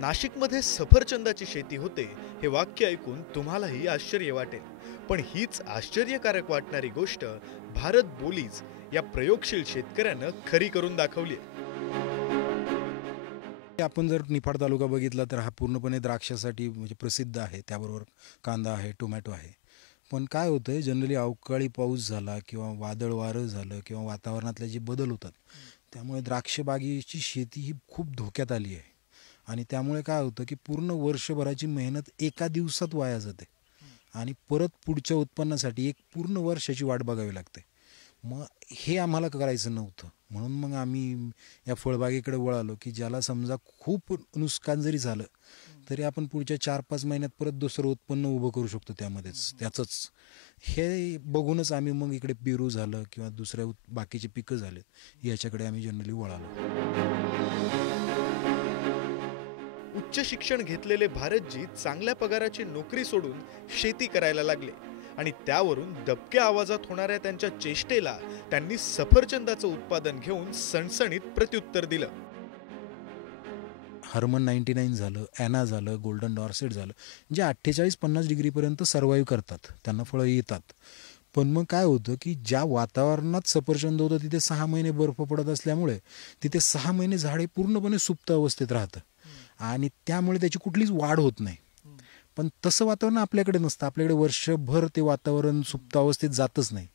नाशिकमध्ये सफरचंदाची शेती होते हे वाक्य ऐकून तुम्हालाही आश्चर्य वाटेल, पण हीच आश्चर्यकारक वाटणारी गोष्ट भारत बोलीज या प्रयोगशील शेतकऱ्यानं खरी करून दाखवली. आपण जर निफाड तालुका बघितला तर हा पूर्णपणे द्राक्षासाठी म्हणजे प्रसिद्ध आहे. त्याबरोबर कांदा आहे, टोमॅटो आहे. पण काय होतंय, जनरली अवकाळी पाऊस झाला किंवा वादळ वारं झालं किंवा वातावरणातले जे बदल होतात, त्यामुळे द्राक्ष बागेची शेती ही खूप धोक्यात आली आहे. आणि त्यामुळे काय होतं की पूर्ण वर्षभराची मेहनत एका दिवसात वाया जाते आणि परत पुढच्या उत्पन्नासाठी एक पूर्ण वर्षाची वाट बघावी लागते. मग हे आम्हाला करायचं नव्हतं, म्हणून मग आम्ही या फळबागेकडे वळालो की ज्याला समजा खूप नुकसान जरी झालं तरी आपण पुढच्या 4-5 महिन्यात परत दुसरं उत्पन्न उभं करू शकतो त्याचंच. हे बघूनच आम्ही मग इकडे पेरू झालं किंवा दुसऱ्या बाकीचे पिकं झालेत याच्याकडे आम्ही जनरली वळालो. उच्च शिक्षण घेतलेले भारतजी चांगल्या पगाराची नोकरी सोडून शेती करायला लागले आणि त्यावरून दबक्या आवाजात होणाऱ्या त्यांच्या चेष्टेला त्यांनी सफरचंदाचं उत्पादन घेऊन सणसणीत प्रत्युत्तर दिलं. हर्मन 99 झालं, ॲना झालं, गोल्डन डॉर्सेट झालं, जे 48-50 डिग्रीपर्यंत सर्वाईव्ह करतात, त्यांना फळं येतात. पण मग काय होतं की ज्या वातावरणात सफरचंद होतं तिथे 6 महिने बर्फ पडत असल्यामुळे तिथे 6 महिने झाडे पूर्णपणे सुप्त अवस्थेत राहतं आणि त्यामुळे त्याची कुठलीच वाढ होत नाही. पण तसं वातावरण आपल्याकडे नसतं. आपल्याकडे वर्षभर ते वातावरण सुप्त अवस्थेत जातच नाही.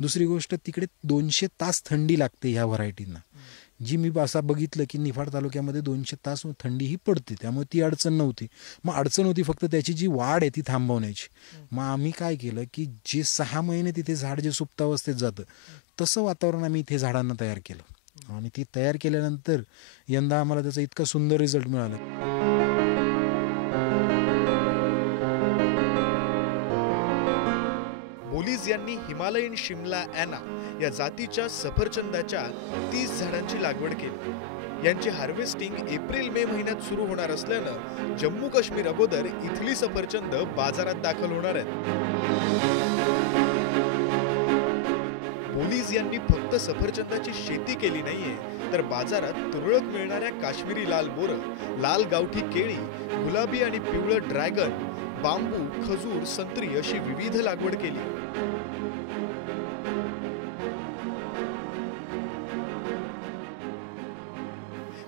दुसरी गोष्ट, तिकडे 200 तास थंडी लागते ह्या व्हरायटींना, जी मी असं बघितलं की निफाड तालुक्यामध्ये 200 तास थंडी ही पडते, त्यामुळे ती अडचण नव्हती. मग अडचण होती फक्त त्याची जी वाढ आहे ती थांबवण्याची. मग आम्ही काय केलं की जे 6 महिने तिथे झाड जे सुप्त अवस्थेत जातं तसं वातावरण आम्ही इथे झाडांना तयार केलं आणि ती तयार केल्यानंतर यंदा आम्हाला त्याचा इतका सुंदर रिझल्ट मिळाला. बोलीज यांनी हिमालयन शिमला ॲना या जातीच्या सफरचंदाच्या 30 झाडांची लागवड केली. यांची हार्वेस्टिंग एप्रिल-मे महिन्यात सुरू होणार असल्यानं जम्मू काश्मीर अगोदर इथली सफरचंद बाजारात दाखल होणार आहेत. बोलीज यांनी फक्त सफरचंदाची शेती केली नाहीये, तर बाजारात तुरळक मिळणाऱ्या काश्मीरी लाल बोरं, लाल गावठी केळी, गुलाबी आणि पिवळं ड्रॅगन, बांबू, खजूर, संत्री अशी विविध लागवड केली.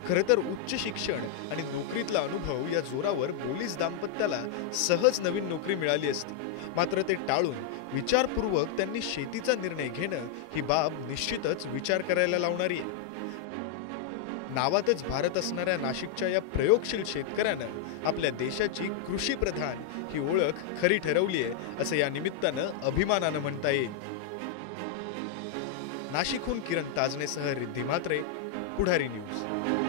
खरं तर उच्च शिक्षण आणि नोकरीतला अनुभव या जोरावर बोलीज दाम्पत्याला सहज नवीन नोकरी मिळाली असती. मात्र ते टाळून विचारपूर्वक त्यांनी शेतीचा निर्णय घेणं ही बाब निश्चितच विचार करायला लावणारी आहे. नावातच भारत असणाऱ्या नाशिकच्या या प्रयोगशील शेतकऱ्यानं आपल्या देशाची कृषी प्रधान ही ओळख खरी ठरवली आहे असं या निमित्तानं अभिमानानं म्हणता येईल. नाशिकहून किरण ताजनेसह रिद्धी म्हात्रे, पुढारी न्यूज.